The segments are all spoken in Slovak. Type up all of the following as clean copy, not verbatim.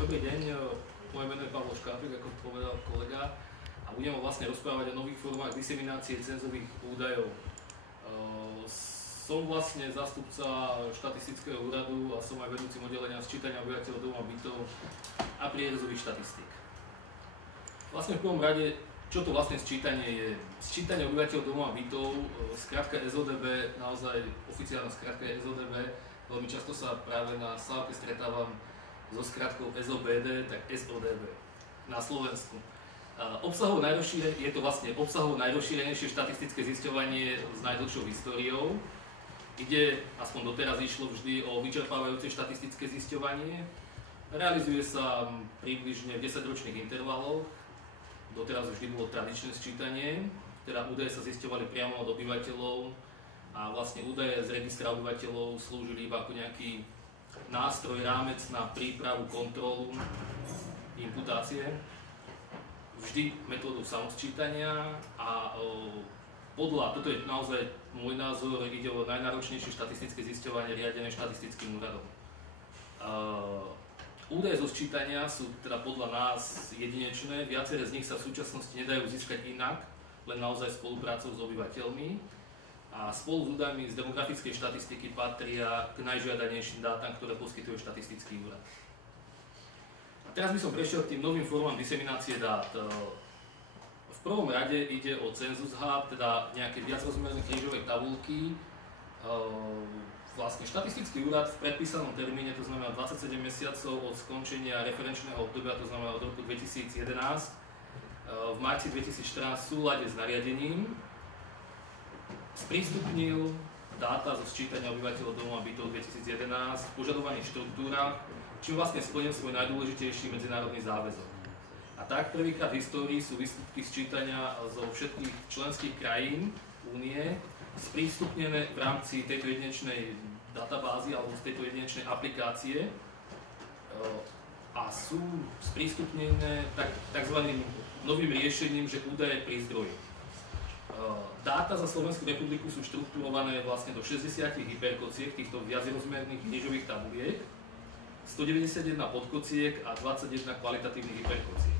Dobrý deň, moje meno je Pavol Škápek, ako povedal kolega, a budeme vlastne rozprávať o nových formách diseminácie cenzových údajov. Som vlastne zástupca štatistického úradu a som aj vedúcim oddelenia sčítania obyvateľov domov a bytov a prierezových štatistík. Vlastne v prvom rade, čo to vlastne sčítanie je? Sčítanie obyvateľov domov a bytov, skratka SODB, naozaj oficiálna skratka SODB, veľmi často sa práve na Slávke stretávam so skratkou SOBD, tak SODB na Slovensku. Je to vlastne obsahovo najrozšírenejšie štatistické zisťovanie s najdlhšou históriou. Ide, aspoň doteraz išlo vždy o vyčerpávajúce štatistické zisťovanie. Realizuje sa približne v 10-ročných intervaloch. Doteraz vždy bolo tradičné sčítanie, teda údaje sa zisťovali priamo od obyvateľov a vlastne údaje z registra obyvateľov slúžili iba ako nejaký nástroj, rámec na prípravu, kontrolu, imputácie. Vždy metódou samosčítania a toto je naozaj môj názor, ide o najnáročnejšie štatistické zisťovanie riadené štatistickým úradom. Údaje zo sčítania sú teda podľa nás jedinečné, viaceré z nich sa v súčasnosti nedajú získať inak, len naozaj spoluprácou s obyvateľmi. A spolu s údajmi z demografickej štatistiky patria k najžiadanejším dátam, ktoré poskytuje štatistický úrad. A teraz by som prešiel k tým novým formám diseminácie dát. V prvom rade ide o Census Hub, teda nejaké viacrozmerné krížové tabuľky. Vlastne štatistický úrad v predpísanom termíne, to znamená 27 mesiacov od skončenia referenčného obdobia, to znamená od roku 2011, v marci 2014 v súlade s nariadením sprístupnil dáta zo sčítania obyvateľov domov a bytov 2011 v požadovaných štruktúrach, čím vlastne splnil svoj najdôležitejší medzinárodný záväzok. A tak prvýkrát v histórii sú výsledky sčítania zo všetkých členských krajín Únie sprístupnené v rámci tejto jedinečnej databázy alebo z tejto jedinečnej aplikácie a sú sprístupnené takzvaným novým riešením, že údaje pri zdroji. Dáta za Slovenskú republiku sú štruktúrované vlastne do 60 hyperkociek, týchto viacrozmerných krížových tabuliek, 191 podkociek a 21 kvalitatívnych hyperkociek.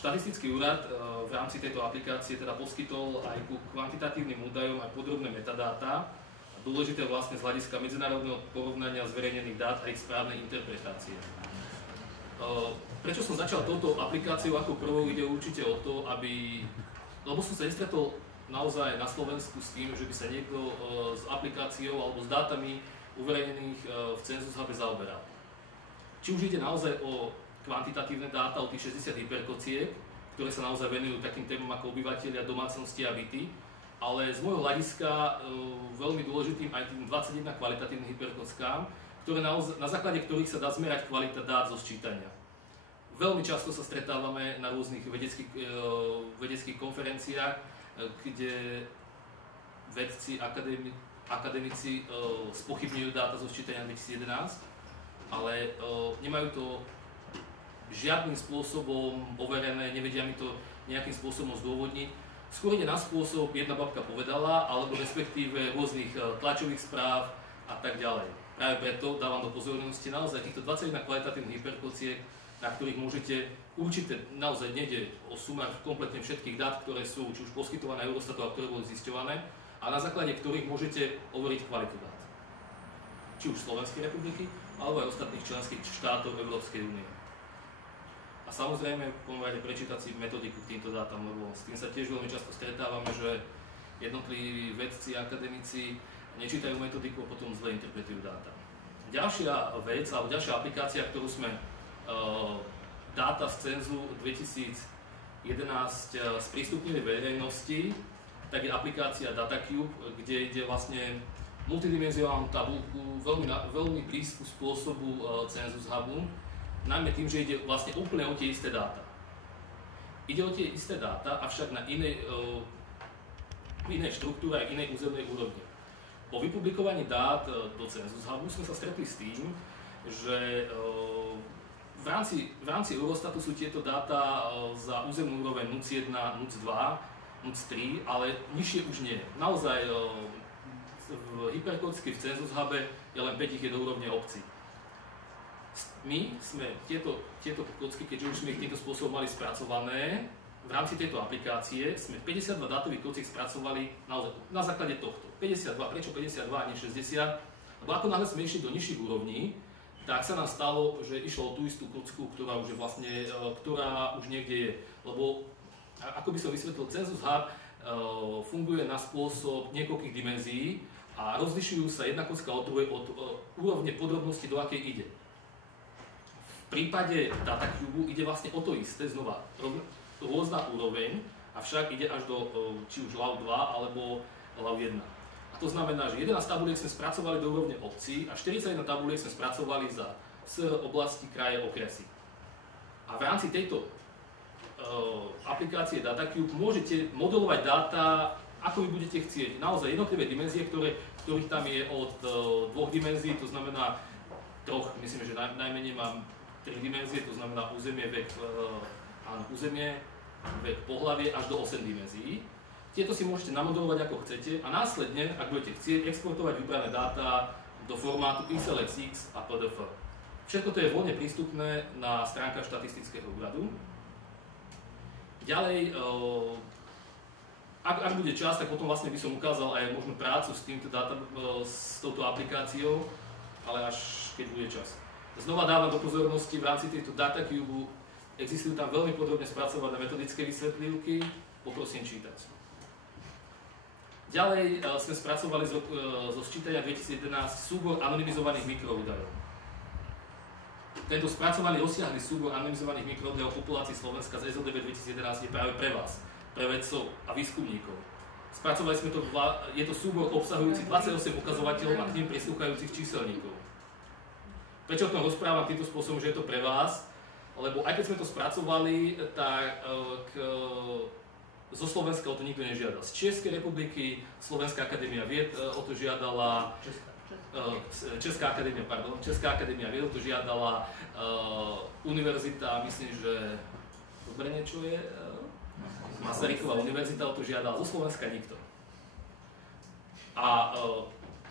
Štatistický úrad v rámci tejto aplikácie teda poskytol aj ku kvantitatívnym údajom aj podrobné metadáta, dôležité vlastne z hľadiska medzinárodného porovnania zverejnených dát a ich správnej interpretácie. Prečo som začal touto aplikáciou ako prvou, ide určite o to, lebo som sa nestretol naozaj na Slovensku s tým, že by sa niekto s aplikáciou alebo s dátami uverejnených v Census Hube zaoberal. Či už ide naozaj o kvantitatívne dáta, o tých 60 hyperkociek, ktoré sa naozaj venujú takým témam ako obyvateľia, domácnosti a byty, ale z môjho hľadiska veľmi dôležitým aj tým 21 kvalitatívnym hyperkockám, na základe ktorých sa dá zmerať kvalita dát zo sčítania. Veľmi často sa stretávame na rôznych vedeckých konferenciách, kde vedci, akademici spochybňujú dáta zo sčítania 2011, ale nemajú to žiadnym spôsobom overené, nevedia mi to nejakým spôsobom zdôvodniť. Skôr ide na spôsob, jedna babka povedala, alebo respektíve rôznych tlačových správ a tak ďalej. Práve preto dávam do pozornosti naozaj týchto 21 kvalitatívnych hyperkociek, na ktorých môžete určite, naozaj nejde o sumár kompletne všetkých dát, ktoré sú či už poskytované Eurostatu a ktoré boli zisťované, a na základe ktorých môžete overiť kvalitu dát. Či už Slovenskej republiky, alebo aj ostatných členských štátov Európskej únie. A samozrejme, pomôžete prečítať si metodiku k týmto dátam, lebo s tým sa tiež veľmi často stretávame, že jednotliví vedci a akademici nečítajú metodiku a potom zle interpretujú dáta. Ďalšia vec, alebo ďalšia aplikácia, ktorú sme dáta z Cenzu 2011 sprístupnili verejnosti, tak je aplikácia DataCube, kde ide vlastne multidimenzionálnu tabuľku veľmi blízku spôsobu Census Hubu, najmä tým, že ide vlastne úplne o tie isté dáta. Ide o tie isté dáta, avšak na inej štruktúre a inej územnej úrovni. Po vypublikovaní dát do Census Hubu sme sa stretli s tým, že v rámci Eurostatu sú tieto dáta za územnú úroveň NUC 1, NUC 2, NUC 3, ale nižšie už nie. Naozaj hyperkódsky v Census Hube je len 5 je do úrovne obcí. my sme tieto kocky, keďže už sme ich týmto spôsobom mali spracované, v rámci tejto aplikácie sme 52 dátových kociek spracovali naozaj na základe tohto. 52, prečo 52 a nie 60? Lebo ako náhle sme išli do nižších úrovní, tak sa nám stalo, že išlo o tú istú kocku, ktorá už je vlastne, ktorá už niekde je. Lebo, ako by som vysvetlil, Census Hub funguje na spôsob niekoľkých dimenzií a rozlišujú sa jedna kocka od druhej od úrovne podrobnosti, do akej ide. V prípade DataCube ide vlastne o to isté, znova rôzna úroveň, avšak ide až do či už LAU 2 alebo LAU 1. A to znamená, že 11 tabuliek sme spracovali do úrovne obcí a 41 tabuliek sme spracovali za oblasti, kraje, okresy. A v rámci tejto aplikácie DataCube môžete modelovať dáta, ako vy budete chcieť. Naozaj jednotlivé dimenzie, ktorých tam je od 2 dimenzií, to znamená 3, myslím, že najmenej mám 3 dimenzie, to znamená územie, vek, územie, vek, pohlavie až do 8 dimenzií. Tieto si môžete namodelovať ako chcete a následne, ak budete chcieť, exportovať vybrané dáta do formátu XLSX a PDF. Všetko to je voľne prístupné na stránkach štatistického úradu. Ďalej, ak bude čas, tak potom vlastne by som ukázal aj možno prácu s touto aplikáciou, ale až keď bude čas. Znova dávam do pozornosti, v rámci tejto DataCube existujú tam veľmi podrobne spracované metodické vysvetlivky, poprosím čítať. Ďalej sme spracovali zo sčítania 2011 súbor anonymizovaných mikroúdajov. Tento spracovaný rozsiahly súbor anonymizovaných mikroúdajov populácií Slovenska z SODB 2011 je práve pre vás, pre vedcov a výskumníkov. Spracovali sme to, je to súbor obsahujúci 28 ukazovateľov a k nim prislúchajúcich číselníkov. Prečo o tom rozprávam týmto spôsobom, že je to pre vás? Lebo aj keď sme to spracovali, tak zo Slovenska o to nikto nežiadal. Z Českej republiky Slovenská akadémia vied o to žiadala, Česká akadémia vied o to žiadala, univerzita, myslím, že dobre niečo je, Masaryková univerzita o to žiadala, zo Slovenska nikto. A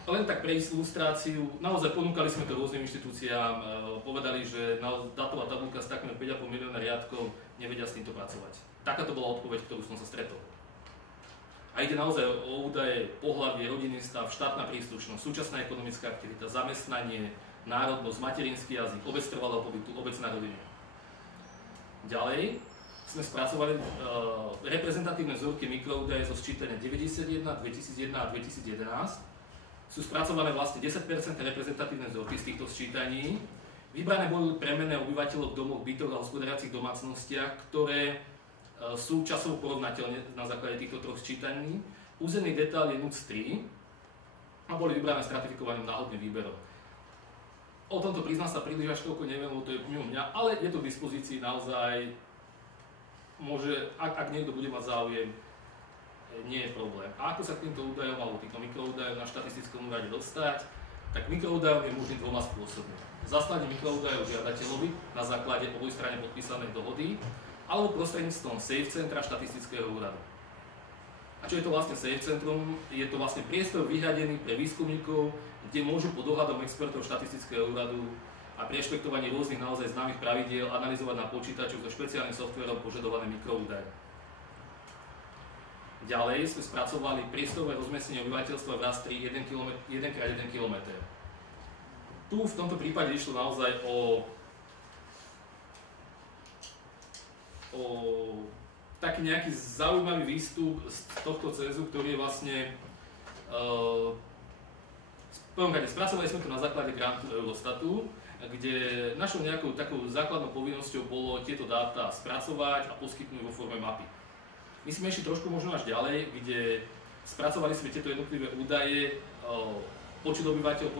len tak pre ilustráciu, naozaj ponúkali sme to rôznym inštitúciám, povedali, že datová tabuľka s takmer 5,5 milióna riadkov nevedia s týmto pracovať. Takáto bola odpoveď, ktorú som sa stretol. A ide naozaj o údaje, pohlavie, rodinný stav, štátna príslušnosť, súčasná ekonomická aktivita, zamestnanie, národnosť, materinský jazyk, obec trvalého pobytu, obec na rodinu. Ďalej sme spracovali reprezentatívne vzorky mikroúdaje zo sčítania 91, 2001 a 2011. Sú spracované vlastne 10% reprezentatívne vzorky z týchto sčítaní. Vybrané boli premenné obyvateľov v domoch, bytoch a hospodáriacich domácnostiach, ktoré sú časovo porovnateľné na základe týchto troch sčítaní. Územný detail je NUTS 3 a boli vybrané stratifikovaným náhodným výberom. O tomto priznám sa príliš až toľko neviem, lebo to je mimo mňa, ale je to k dispozícii naozaj, môže, ak niekto bude mať záujem, nie je problém. A ako sa k týmto údajom alebo týmto mikroúdajom na štatistickom úrade dostať, tak mikroúdajom je možný dvoma spôsobmi. Zaslanie mikroúdajov žiadateľovi na základe obojstranne podpísanej dohody alebo prostredníctvom Safe Centra štatistického úradu. A čo je to vlastne Safe Centrum? Je to vlastne priestor vyhradený pre výskumníkov, kde môžu pod dohľadom expertov štatistického úradu a pri rešpektovaní rôznych naozaj známych pravidiel analyzovať na počítačoch so špeciálnym softvérom požadované mikroúdaje. Ďalej sme spracovali priestorové rozmiestnenie obyvateľstva v rastri 1x1 km. Tu v tomto prípade išlo naozaj o taký nejaký zaujímavý výstup z tohto cenzu, ktorý je vlastne v prvom rade spracovali sme to na základe grantu Eurostatu, kde našou nejakou takou základnou povinnosťou bolo tieto dáta spracovať a poskytnúť vo forme mapy. My sme išli trošku možno až ďalej, kde spracovali sme tieto jednotlivé údaje, počet obyvateľov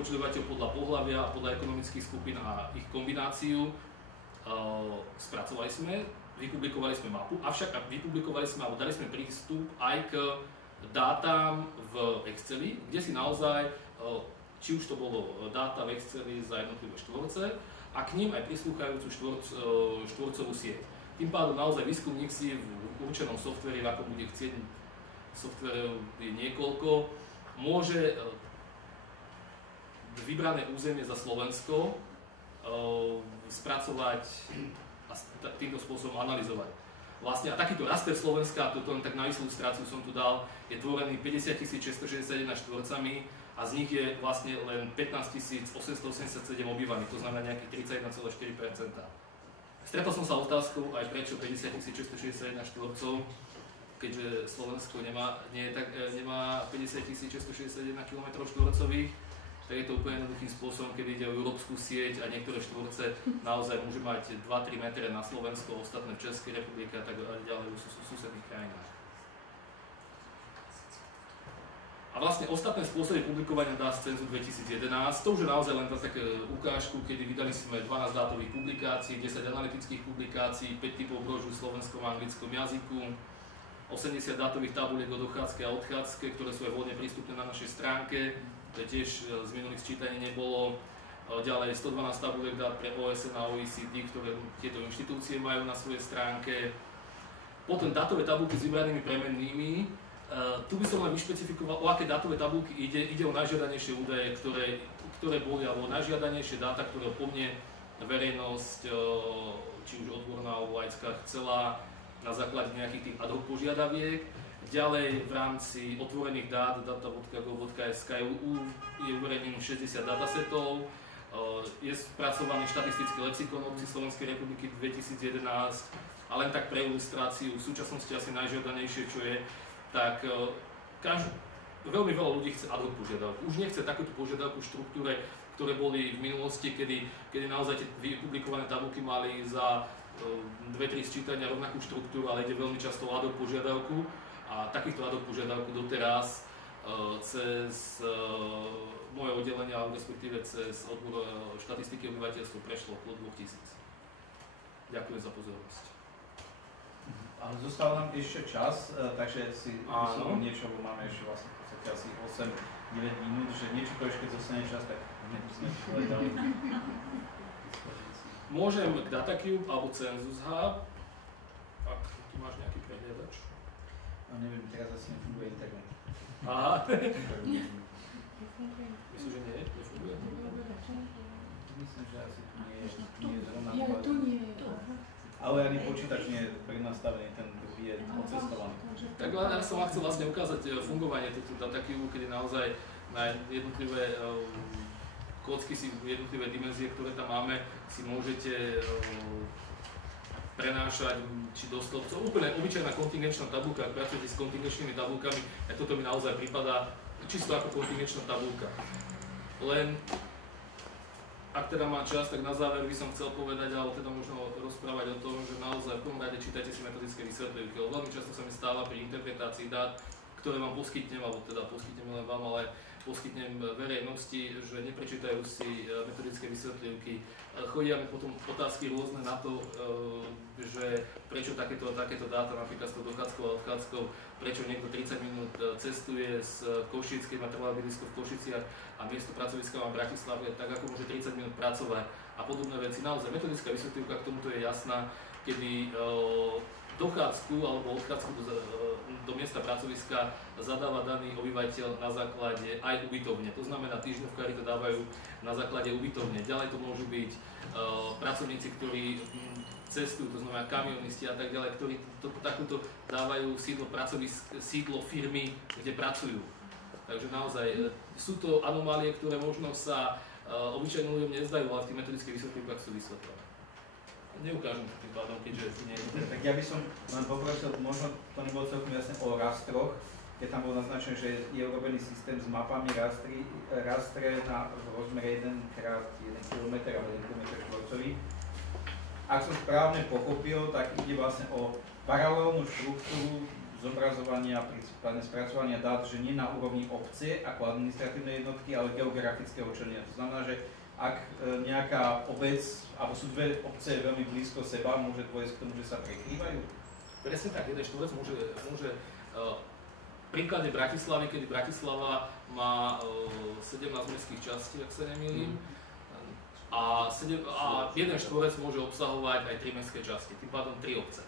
podľa pohlavia a podľa ekonomických skupín a ich kombináciu. Spracovali sme, vypublikovali sme mapu, avšak vypublikovali sme alebo dali sme prístup aj k dátam v Exceli, kde si naozaj, či už to bolo dáta v Exceli za jednotlivé štvorce a k ním aj prislúchajúcu štvorcovú sieť. Tým pádom naozaj výskumník si v určenom softveri, ako bude chcieť, softverov je niekoľko, môže vybrané územie za Slovensko spracovať a týmto spôsobom analyzovať. Vlastne a takýto raster Slovenska, toto len tak na ilustráciu som tu dal, je tvorený 50 661 štvorcami a z nich je vlastne len 15 887 obývaných, to znamená nejakých 31,4%. Stretol som sa otázkou aj prečo 50 661 štvorcov, keďže Slovensko nemá 50 661 km štvorcových, tak je to úplne jednoduchým spôsobom, keď ide o európsku sieť a niektoré štvorce naozaj môže mať 2-3 metre na Slovensku, ostatné v Českej republike a tak ďalej v susedných krajinách. A vlastne ostatné spôsoby publikovania dát z cenzu 2011, to už je naozaj len také ukážku, kedy vydali sme 12 dátových publikácií, 10 analytických publikácií, 5 typov brožúr v slovenskom a anglickom jazyku, 80 dátových tabuliek o dochádzke a odchádzke, ktoré sú aj voľne prístupné na našej stránke, to tiež z minulých čítaní nebolo. Ďalej 112 tabuliek dát pre OSN a OECD, ktoré tieto inštitúcie majú na svojej stránke. Potom dátové tabulky s vybranými premennými. Tu by som len vyšpecifikoval, o aké dátové tabulky ide. Ide o najžiadanejšie údaje, ktoré boli, alebo najžiadanejšie dáta, ktoré po mne verejnosť, či už odborná alebo laická, chcela na základe nejakých tých ad hoc požiadaviek. Ďalej v rámci otvorených dát data.gov.sk je uverejnených 60 datasetov, je spracovaný štatistický lexikon obcí Slovenskej republiky 2011 a len tak pre ilustráciu, v súčasnosti asi najžiadanejšie, čo je, tak veľmi veľa ľudí chce ad hoc požiadavku. Už nechce takúto požiadavku v štruktúre, ktoré boli v minulosti, kedy naozaj tie vypublikované tabulky mali za 2-3 sčítania rovnakú štruktúru, ale ide veľmi často o ad hoc požiadavku. A takýchto ad hoc požiadavku doteraz cez moje oddelenie, alebo respektíve cez odbor štatistiky obyvateľstva prešlo okolo 2000. Ďakujem za pozornosť. Ale zostal nám ešte čas, takže si myslím niečo, bo máme ešte vlastne v podstate asi 8-9 minút, že niečo to ešte zostane čas, tak nemusíme povedať. Môžem k DataCube alebo Census Hub, ak tu máš nejaký prehliadač. No neviem, teraz asi nefunguje internet. Aha. Myslím, že nie? Nefunguje? Myslím, že asi tu nie je zrovna. Ja, tu nie je. Ale ani počítač nie je prednastavený, ten druhý je odcestovaný. Tak ja som vám chcel vlastne ukázať fungovanie tohto DataCube, kedy naozaj na jednotlivé kocky, jednotlivé dimenzie, ktoré tam máme, si môžete prenášať či do stĺpcov. Úplne obyčajná kontingenčná tabuľka, ak pracujete s kontingenčnými tabuľkami, tak toto mi naozaj prípada čisto ako kontingenčná tabuľka. Len, ak teda mám čas, tak na záver by som chcel povedať, alebo teda možno rozprávať o tom, že naozaj v prvom rade čítajte si metodické vysvetlivky. Veľmi často sa mi stáva pri interpretácii dát, ktoré vám poskytnem, alebo teda poskytnem len vám, ale poskytnem verejnosti, že neprečítajú si metodické vysvetlivky. Chodia mi potom otázky rôzne na to, že prečo takéto dáta, napríklad s tou dochádzkou a odchádzkou, prečo niekto 30 minút cestuje z Košíc, keď má trvalé bydlisko v Košiciach a miesto pracoviska má v Bratislave, tak ako môže 30 minút pracovať a podobné veci. Naozaj metodická vysvetlivka k tomuto je jasná, kedy dochádzku alebo odchádzku do miesta pracoviska zadáva daný obyvateľ na základe aj ubytovne. To znamená, týždňovkári to dávajú na základe ubytovne. Ďalej to môžu byť pracovníci, ktorí cestujú, to znamená kamionisti a tak ďalej, ktorí takúto dávajú sídlo firmy, kde pracujú. Takže naozaj sú to anomálie, ktoré možno sa obyčajným ľuďom nezdajú, ale v tých metodických vysvetlivkách sú vysvetlené. Neukážem to tým pádom, keďže tu nie je. Tak ja by som len poprosil, možno to nebolo celkom jasné o rastroch, keď tam bolo naznačené, že je urobený systém s mapami rastre na rozmere 1x1 km alebo 1 km štvorcový. Ak som správne pochopil, tak ide vlastne o paralelnú štruktúru zobrazovania, prípadne spracovania dát, že nie na úrovni obce ako administratívnej jednotky, ale geografického členia. To znamená, že ak nejaká obec, alebo sú dve obce veľmi blízko seba, môže dôjsť k tomu, že sa prekrývajú? Presne tak, jeden štvorec môže v príklade Bratislavy, kedy Bratislava má 17 mestských častí, ak sa nemýlim, a jeden štvorec môže obsahovať aj 3 mestské časti, tým pádom 3 obce.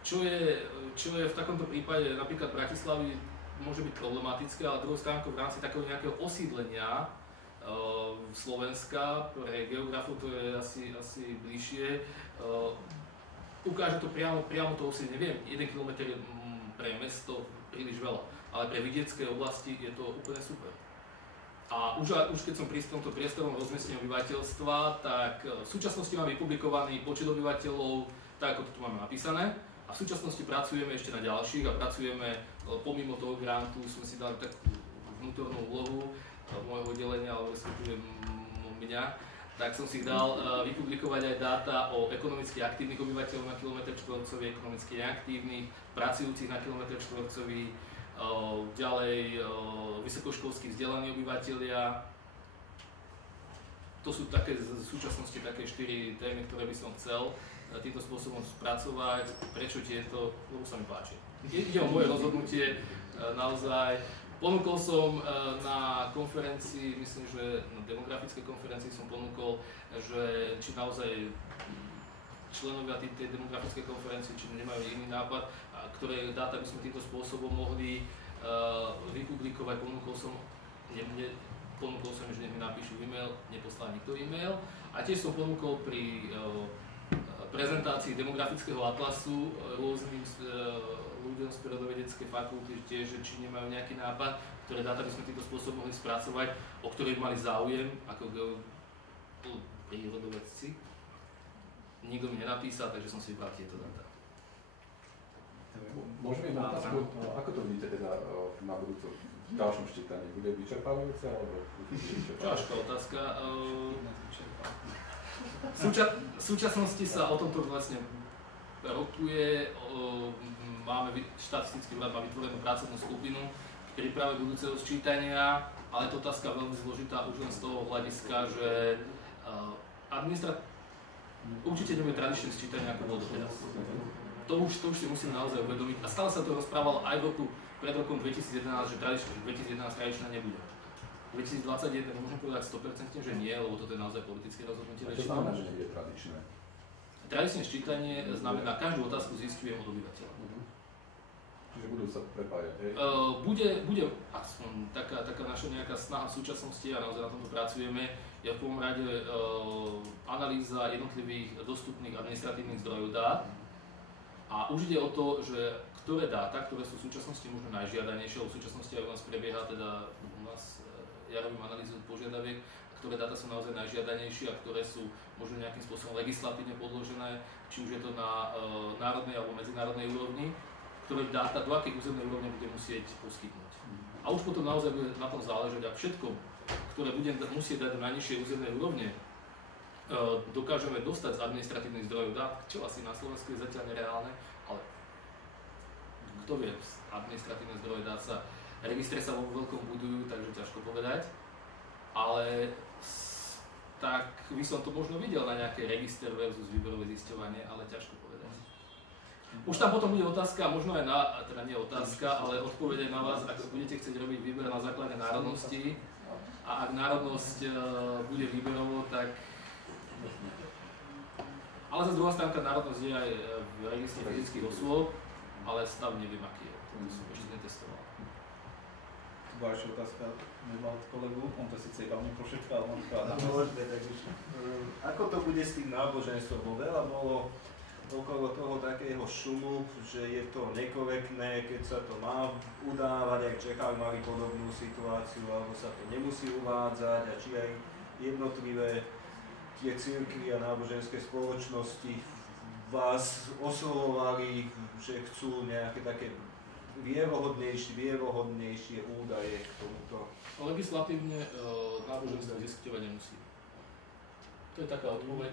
Čo je v takomto prípade napríklad Bratislavy môže byť problematické, ale druhou stránkou v rámci takého nejakého osídlenia Slovenska, pre geografov to je asi bližšie. Ukáže to priamo to si neviem, 1 km pre mesto príliš veľa, ale pre vidiecké oblasti je to úplne super. A už keď som pri tomto priestorovom rozmiestnení obyvateľstva, tak v súčasnosti máme vypublikovaný počet obyvateľov, tak ako to tu máme napísané. A v súčasnosti pracujeme ešte na ďalších a pracujeme pomimo toho grantu, sme si dali takú vnútornú úlohu môjho oddelenia, alebo respektíve mňa, tak som si dal vypublikovať aj dáta o ekonomicky aktívnych obyvateľov na kilometr štvorcový, ekonomicky neaktívnych, pracujúcich na kilometr štvorcový, ďalej vysokoškolskí vzdelaní obyvateľia. To sú také v súčasnosti také 4 témy, ktoré by som chcel týmto spôsobom spracovať. Prečo tieto? Lebo sa mi páči. Ide o moje rozhodnutie naozaj. Ponúkol som na konferencii, myslím, že na demografickej konferencii som ponúkol, že či naozaj členovia tej demografickej konferencie, či nemajú iný nápad, ktoré dáta by sme týmto spôsobom mohli vypublikovať. Ponúkol som, že nech mi napíšu e-mail, neposlal nikto e-mail. A tiež som ponúkol pri prezentácii demografického atlasu rôznym ľuďom z prírodovedeckej fakulty tiež, či nemajú nejaký nápad, ktoré dáta by sme týmto spôsobom mohli spracovať, o ktorých mali záujem ako prírodovedci. Nikto mi nenapísal, takže som si vybral tieto dáta. Môžeme na otázku, ako to vidíte teda na budúco v ďalšom ščítaní? Bude vyčerpávajúce alebo ťažká otázka. V súčasnosti sa o tomto vlastne rokuje, máme štatistický úrad, má vytvorenú pracovnú skupinu k príprave budúceho sčítania, ale je to otázka veľmi zložitá už len z toho hľadiska, že určite nebude tradičné sčítanie, ako bolo doteraz. To už si musím naozaj uvedomiť. A stále sa to rozprávalo aj pred rokom 2011, že 2011 tradičná nebude. 2021 môžem povedať 100%, že nie, lebo toto je naozaj politické rozhodnutie. A čo znamená, že nebude tradičné? Tradičné sčítanie znamená, každú otázku zistujem od obyvateľa. Čiže budú sa prepájať, hej? Bude aspoň taká naša nejaká snaha v súčasnosti a naozaj na tomto pracujeme. Je v prvom rade analýza jednotlivých dostupných administratívnych zdrojov dát. A už ide o to, že ktoré dáta, ktoré sú v súčasnosti možno najžiadanejšie, v súčasnosti aj u nás prebieha, teda ja robím analýzu požiadaviek, ktoré dáta sú naozaj najžiadanejšie a ktoré sú možno nejakým spôsobom legislatívne podložené, či už je to na národnej alebo medzinárodnej úrovni, ktoré dáta do akej územnej úrovne bude musieť poskytnúť. A už potom naozaj bude na tom záležať, ak všetko, ktoré budem musieť dať do najnižšej územnej úrovne, dokážeme dostať z administratívnych zdrojov dát, čo asi na Slovensku je zatiaľ nereálne, ale kto vie, administratívne zdroje dát sa, registre sa vo veľkom budujú, takže ťažko povedať, ale tak by som to možno videl na nejaké register versus výberové zisťovanie, ale ťažko povedať. Už tam potom bude otázka, možno aj teda nie otázka, ale odpoveď na vás, ak budete chcieť robiť výber na základe národnosti a ak národnosť bude výberovo, tak ale zase druhá stránka, národnosť je aj v registri fyzických osôb, ale stav neviem, aký je. To som ešte netestoval. Tu bola ešte otázka, nemal od kolegu, on to síce iba nepošetkal, on to ako to bude s tým náboženstvom? Bo veľa bolo okolo toho takého šumu, že je to nekorektné, keď sa to má udávať, ak Čechách mali podobnú situáciu, alebo sa to nemusí uvádzať, a či aj jednotlivé tie cirkvi a náboženské spoločnosti vás oslovovali, že chcú nejaké také vierohodnejšie údaje k tomuto. Legislatívne náboženstvo zisťovať nemusí. To je taká odpoveď.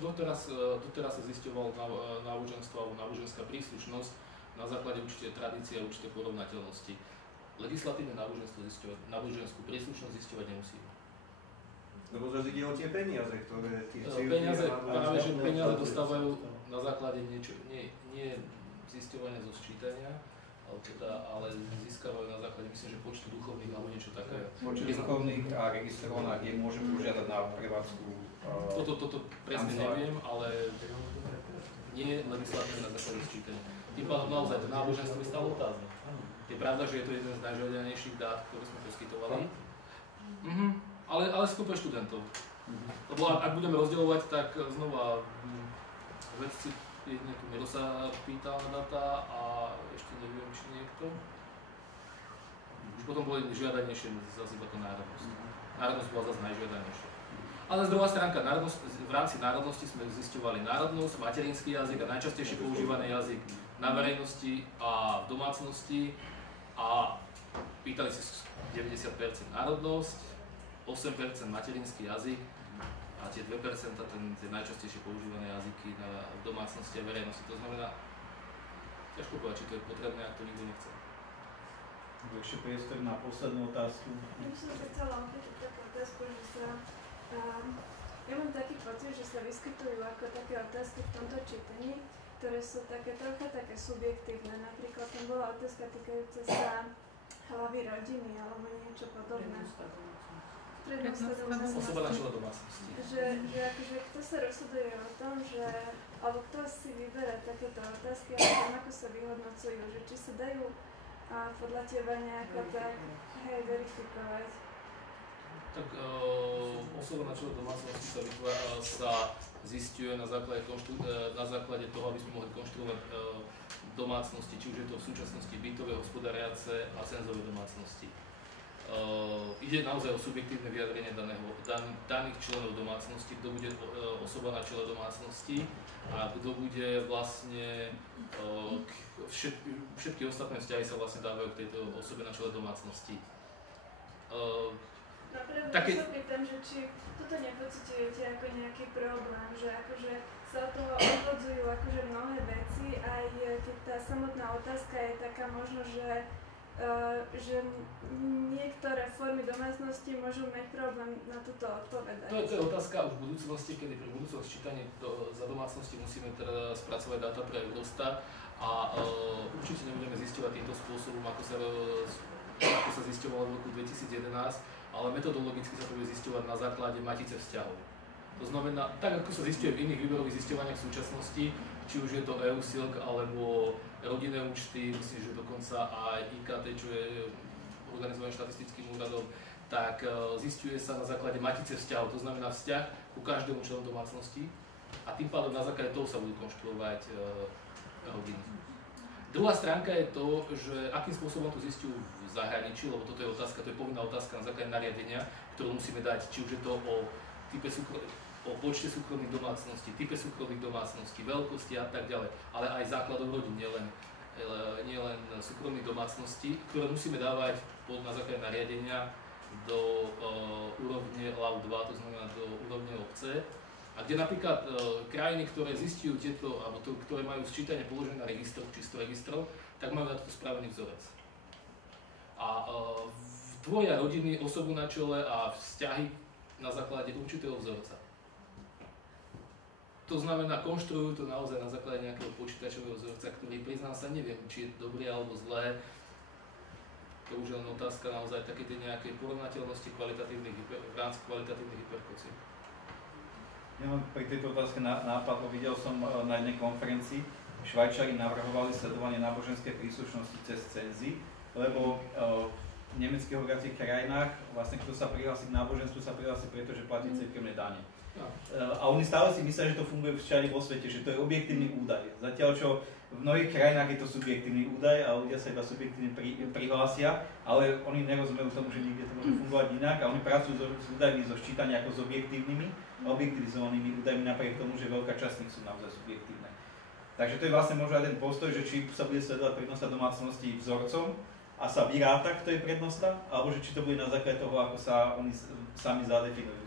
Doteraz sa zisťovalo náboženstvo alebo náboženská príslušnosť na základe určite tradície a určite porovnateľnosti. Legislatívne náboženskú príslušnosť zisťovať nemusí. Lebo zase ide o tie peniaze, ktoré tie cirkvi peniaze dostávajú na základe niečo, nie zisťovania zo sčítania, ale získavajú na základe, myslím, že počtu duchovných alebo niečo také. Počet duchovných a registrovaných je môže požiadať na prevádzku. Toto presne neviem, ale nie legislatívne na základe sčítania. Tým pádom naozaj to náboženstvo je stále otázne. Je pravda, že je to jeden z najžiadanejších dát, ktoré sme poskytovali. Ale skôr pre študentov. Lebo ak budeme rozdeľovať, tak znova vedci, tu Miro sa pýtal na data a ešte neviem, či niekto. Už potom boli žiadanejšie zase iba to národnosť. Národnosť bola zase najžiadanejšia. Ale z druhá stránka, v rámci národnosti sme zisťovali národnosť, materinský jazyk a najčastejšie používaný jazyk na verejnosti a v domácnosti a pýtali si 90% národnosť, 8% materinský jazyk a tie 2% tie najčastejšie používané jazyky v domácnosti a verejnosti. To znamená, ťažko povedať, či to je potrebné, ak to nikto nechce. Ešte priestor na poslednú otázku. Ja som sa chcela opýtať takú otázku, že sa ja mám taký pocit, že sa vyskytujú ako také otázky v tomto čítaní, ktoré sú také trocha také subjektívne. Napríklad tam bola otázka týkajúca sa hlavy rodiny alebo niečo podobné. Osoba na čele domácnosti. Že akože kto sa rozhoduje o tom, že alebo kto si vyberá takéto otázky a ako sa vyhodnocujú, že či sa dajú podľa teba nejako tak verifikovať. Tak osoba na čele domácnosti sa zisťuje na základe toho, aby sme mohli konštruovať domácnosti, či už je to v súčasnosti bytové, hospodáriace a senzové domácnosti. Ide naozaj o subjektívne vyjadrenie daných členov domácnosti, kto bude osoba na čele domácnosti a kto bude vlastne, všetky ostatné vzťahy sa vlastne dávajú k tejto osobe na čele domácnosti. Napravdu sa pýtam, že či toto nepociťujete ako nejaký problém, že akože sa od toho odvodzujú akože mnohé veci a keď tá samotná otázka je taká možno, že niektoré formy domácnosti môžu mať problém na túto odpovedať. To je otázka už v budúcnosti, kedy pri budúcom sčítaní za domácnosti musíme teda spracovať dáta pre Eurostat a určite nebudeme zisťovať týmto spôsobom, ako sa zisťovalo v roku 2011, ale metodologicky sa to bude zisťovať na základe matice vzťahov. To znamená, tak ako sa zisťuje v iných výberových zisťovaniach v súčasnosti, či už je to EU-SILK alebo rodinné účty, myslím, že dokonca aj IKT, čo je organizované štatistickým úradom, tak zisťuje sa na základe matice vzťahov, to znamená vzťah ku každému členu domácnosti a tým pádom na základe toho sa budú konštruovať rodiny. Druhá stránka je to, že akým spôsobom to zisťujú v zahraničí, lebo toto je otázka, to je povinná otázka na základe nariadenia, ktorú musíme dať, či už je to o počte súkromných domácností, type súkromných domácností, veľkosti a tak ďalej, ale aj základov rodín, nielen súkromných domácností, ktoré musíme dávať na základe nariadenia do úrovne LAU 2, to znamená do úrovne obce. A kde napríklad krajiny, ktoré zistujú tieto, alebo ktoré majú sčítanie položené na registroch, čisto registrov, tak majú na to spravený vzorec. A tvoria rodiny, osobu na čele a vzťahy na základe určitého vzorca. To znamená, konštruujú to naozaj na základe nejakého počítačového vzorca, ktorý, priznám sa, neviem, či je dobrý alebo zlé. To už je len otázka naozaj také nejakej porovnateľnosti v rámci kvalitatívnych hyperkociek. Ja mám pri tejto otázke nápadlo, videl som na jednej konferencii, Švajčari navrhovali sledovanie náboženskej príslušnosti cez cenzy, lebo v nemeckých hovoriacich krajinách vlastne kto sa prihlási k náboženstvu, sa prihlási preto, že platí cirkevné dane. A oni stále si myslia, že to funguje všade vo svete, že to je objektívny údaj. Zatiaľ čo v mnohých krajinách je to subjektívny údaj a ľudia sa iba subjektívne prihlásia, ale oni nerozumejú tomu, že niekde to môže fungovať inak a oni pracujú s údajmi zo ščítania ako s objektívnymi, objektivizovanými údajmi napriek tomu, že veľká časť nich sú naozaj subjektívne. Takže to je vlastne možno aj ten postoj, že či sa bude sledovať prednosta domácnosti vzorcom a sa vyráta, kto je prednosta, alebo že či to bude na základe toho, ako sa oni sami zadefinujú.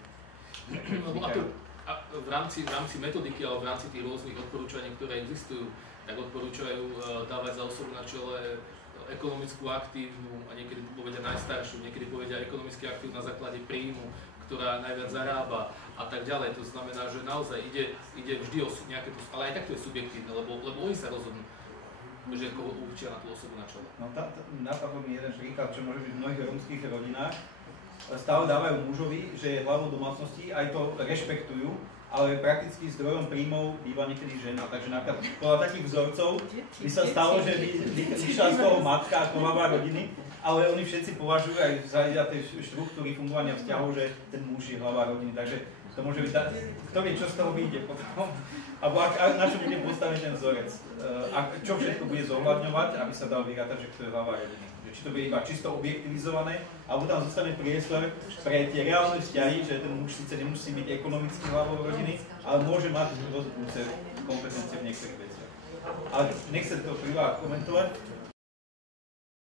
A v rámci metodiky alebo v rámci tých rôznych odporúčaní, ktoré existujú, tak odporúčajú dávať za osobu na čele ekonomickú aktívnu a niekedy povedia najstaršiu, niekedy povedia ekonomicky aktívnu na základe príjmu, ktorá najviac zarába a tak ďalej. To znamená, že naozaj ide vždy o nejaké, ale aj takto je subjektívne, lebo oni sa rozhodnú, že koho určia na tú osobu na čele. No napadlo mi jeden príklad, čo môže byť v mnohých rómskych rodinách. Stále dávajú mužovi, že je hlavou domácnosti, aj to rešpektujú, ale prakticky zdrojom príjmov býva niekedy žena. Takže napríklad podľa takých vzorcov by sa stalo, že by vyšla z toho matka ako hlava rodiny ale oni všetci považujú aj za tej štruktúry fungovania vzťahov, že ten muž je hlava rodiny, takže to môže byť, kto vie, čo z toho vyjde potom, alebo na čo bude postavený ten vzorec, a čo všetko bude zohľadňovať, aby sa dal vyrátať, že kto je hlava rodiny. Či to bude iba čisto objektivizované, alebo tam zostane priestor pre tie reálne vzťahy, že ten muž síce nemusí byť ekonomický hlavou rodiny, ale môže mať rozhodujúce kompetencie v niektorých veciach. Ale nechcem to privát komentovať.